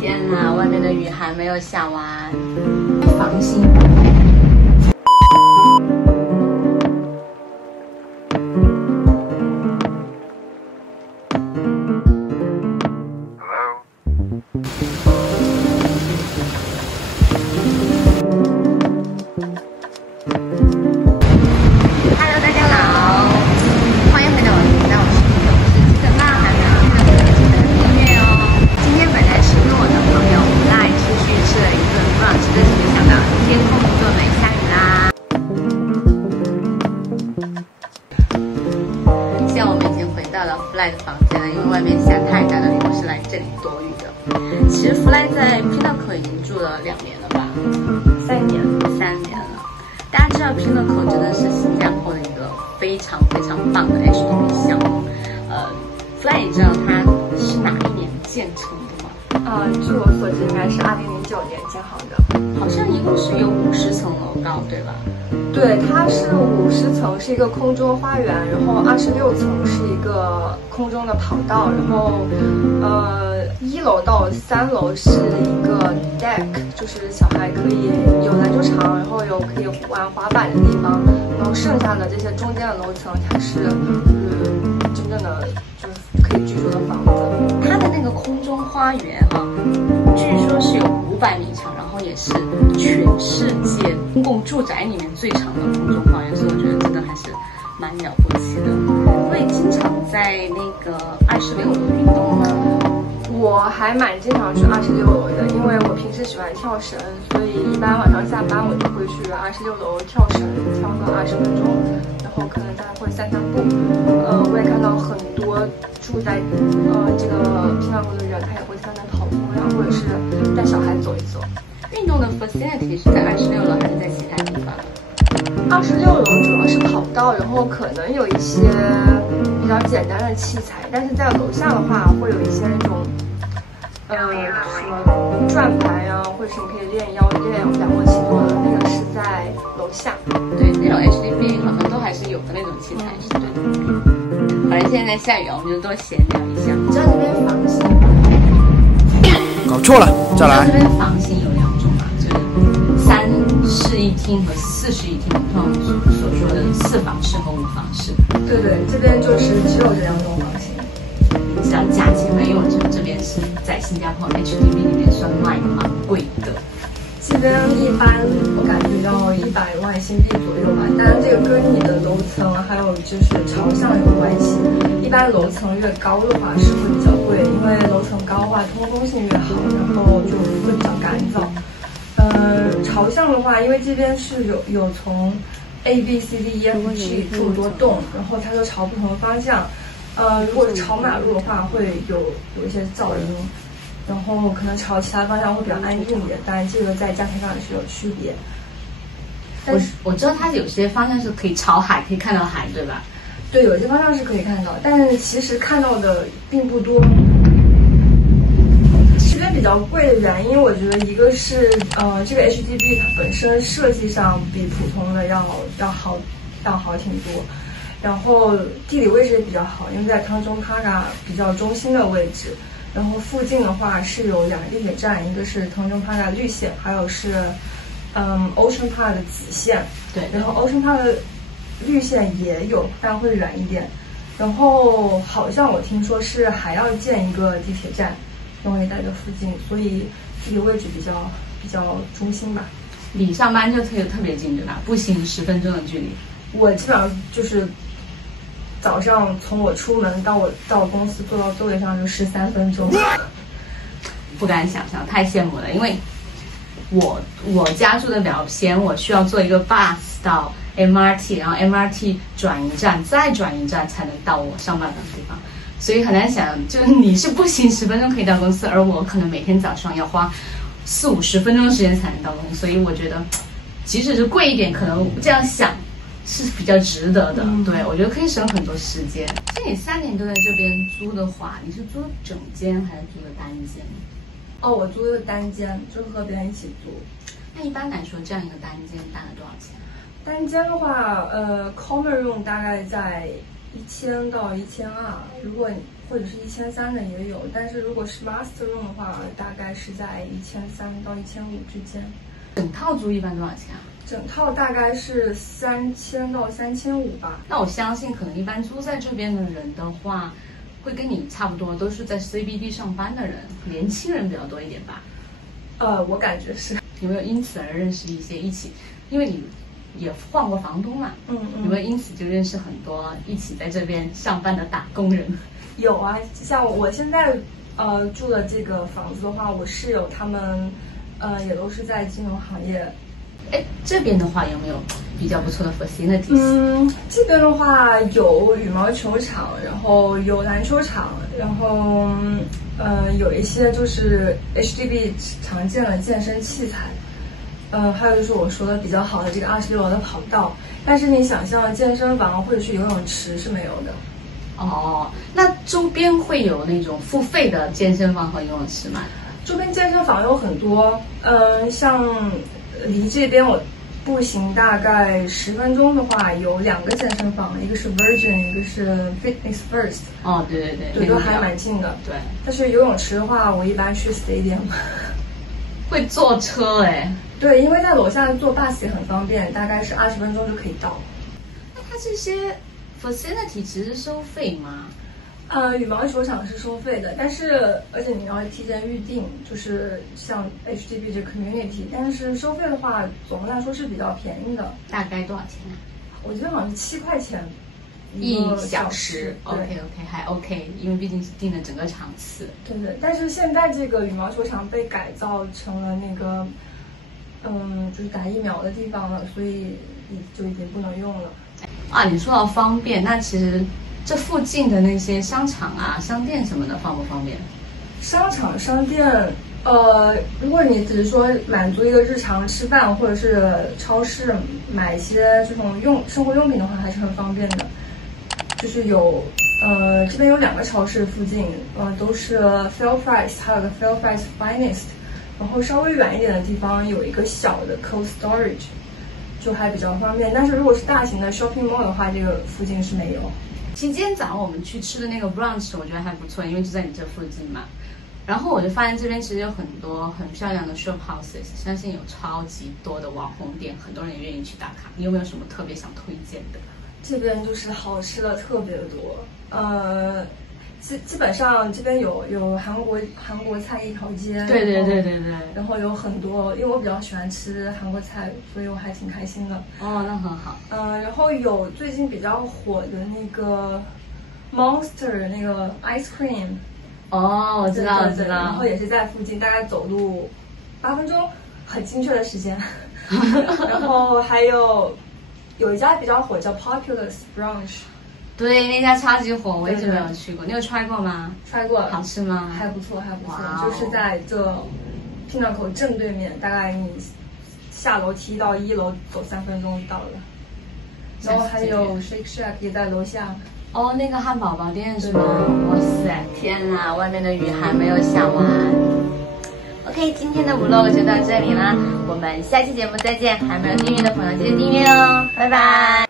天哪，外面的雨还没有下完，放心。Fly 的房间了，因为外面下太大了，我是来这里躲雨的。其实 Fly 在 Pinnacle 已经住了2年了吧？3年了。大家知道 Pinnacle 真的是新加坡的一个非常非常棒的 HDB 项目。Fly 也知道它是哪一年建成的吗？据我所知，应该是2009年建好的。好像一共是有50层楼高，对吧？对，它是50层，是一个空中花园，然后26层是一个空中的跑道，然后1楼到3楼是一个 deck， 就是小孩可以有篮球场，然后有可以玩滑板的地方，然后剩下的这些中间的楼层才是真正的就是可以居住的房子。它的那个空中花园据说是有500米长，然后也是全世界公共住宅里面最长的空中花园，所以我觉得真的还是蛮了不起的。会经常在那个26楼运动吗？我还蛮经常去26楼的，因为我平时喜欢跳绳，所以一般晚上下班我就会去26楼跳绳，跳个20分钟，然后可能大家会散散步。我也看到很多住在这个Pinnacle的人，他也会在那跑步呀，或者是带小孩走一走。运动的 facility 是在26楼还是在其他地方？26楼主要是跑道，然后可能有一些比较简单的器材，但是在楼下的话会有一些那种什么转盘啊，或者是你可以练腰、练仰卧起坐的，那个是在楼下。对，那种 HDB 好像都还是有的那种器材，是对的。反正现在下雨我们就多闲聊一下。你知道这边房型？搞错了，再来。这边房型有2种嘛，就是3室1厅和4室1厅，通常所说的4房式和5房式。对，这边就是只有这2种房型。像价钱嘛，因为我觉得这边是在新加坡 HDB 里面算卖的蛮贵的。这边一般我感觉要100万新币左右吧，当然这个跟你的楼层还有就是朝向有关系。一般楼层越高的话是会比较贵，因为楼层高的话通风性越好，然后就会比较干燥。朝向的话，因为这边是有从 A、B、C、D、E、F、G 这么多栋，然后它都朝不同的方向。如果是朝马路的话，会有一些噪音。然后可能朝其他方向会比较安静一点，但这个在价钱上也是有区别。我知道它有些方向是可以朝海，可以看到海，对吧？对，有些方向是可以看到，但是其实看到的并不多。这边比较贵的原因，我觉得一个是这个 HDB 它本身设计上比普通的要好挺多。然后地理位置也比较好，因为在汤中帕嘎比较中心的位置。然后附近的话是有2个地铁站，一个是汤中帕嘎绿线，还有是Ocean Park 的紫线。对，然后 Ocean Park 的绿线也有，但会远一点。然后好像我听说是还要建一个地铁站，因为在这附近，所以地理位置比较中心吧。离上班就特别近，对吧？步行10分钟的距离。我基本上就是早上从我出门到公司坐到座位上就13分钟，不敢想象，太羡慕了。因为我家住的比较偏，我需要坐一个 bus 到 MRT， 然后 MRT 转一站，再转一站才能到我上班的地方，所以很难想，就是你是步行10分钟可以到公司，而我可能每天早上要花40-50分钟的时间才能到公司，所以我觉得即使是贵一点，可能这样想是比较值得的。对，我觉得可以省很多时间。其实你3年都在这边租的话，你是租整间还是租的单间？我租的单间，就是和别人一起租。那一般来说，这样一个单间大概多少钱？单间的话，common room 大概在1000到1200，如果或者是1300的也有，但是如果是 master room 的话，大概是在1300到1500之间。整套租一般多少钱啊？整套大概是3000到3500吧。那我相信，可能一般租在这边的人的话，会跟你差不多，都是在 CBD 上班的人，年轻人比较多一点吧。我感觉是。有没有因此而认识一些一起？因为你也换过房东嘛，有没有因此就认识很多一起在这边上班的打工人？有啊，像我现在住的这个房子的话，我室友他们也都是在金融行业。哎，这边的话有没有比较不错的 facilities？这边的话有羽毛球场，然后有篮球场，然后有一些就是 HDB 常见的健身器材，还有就是我说的比较好的这个26楼的跑道。但是你想象健身房或者是游泳池是没有的。哦，那周边会有那种付费的健身房和游泳池吗？周边健身房有很多，像离这边我步行大概10分钟的话，有2个健身房，一个是 Virgin， 一个是 Fitness First。哦，对，都还蛮近的。对，但是游泳池的话，我一般去 Stadium。会坐车哎。对，因为在楼下坐 bus 也很方便，大概是20分钟就可以到。那它这些 facility 其实收费吗？羽毛球场是收费的，但是而且你要提前预定，就是像 HDB 这 community， 但是收费的话，总的来说是比较便宜的。大概多少钱啊？我记得好像是7块钱1小时。OK， 还 OK， 因为毕竟是定了整个场次。对，但是现在这个羽毛球场被改造成了那个，就是打疫苗的地方了，所以就已经不能用了。啊，你说到方便，那其实这附近的那些商场啊、商店什么的方不方便？商场、商店，如果你只是说满足一个日常吃饭，或者是超市买一些这种生活用品的话，还是很方便的。就是这边有2个超市附近，都是 Fairprice， 还有个 Fairprice Finest， 然后稍微远一点的地方有一个小的 Cold Storage， 就还比较方便。但是如果是大型的 shopping mall 的话，这个附近是没有。其实今天早上我们去吃的那个 brunch， 我觉得还不错，因为就在你这附近嘛。然后我就发现这边其实有很多很漂亮的 shop houses， 相信有超级多的网红店，很多人也愿意去打卡。你有没有什么特别想推荐的？这边就是好吃的特别多，基本上这边有韩国菜一条街。对。然后有很多，因为我比较喜欢吃韩国菜，所以我还挺开心的。哦，那很好。然后有最近比较火的那个 Monster 那个 ice cream。哦，我知道。然后也是在附近，大概走路8分钟，很精确的时间。然后还有一家比较火叫 Populous Brunch。对，那家超级火，我一直没有去过。你有 try 过吗？try 过。好吃吗？还不错，就是在这 Pinnacle 正对面，大概你下楼梯到1楼走3分钟到了。然后还有 Shake Shack 也在楼下。哦，那个汉堡包店是吗？哇塞，天哪，外面的雨还没有下完。OK， 今天的 vlog 就到这里啦，我们下期节目再见。还没有订阅的朋友记得订阅哦，拜拜。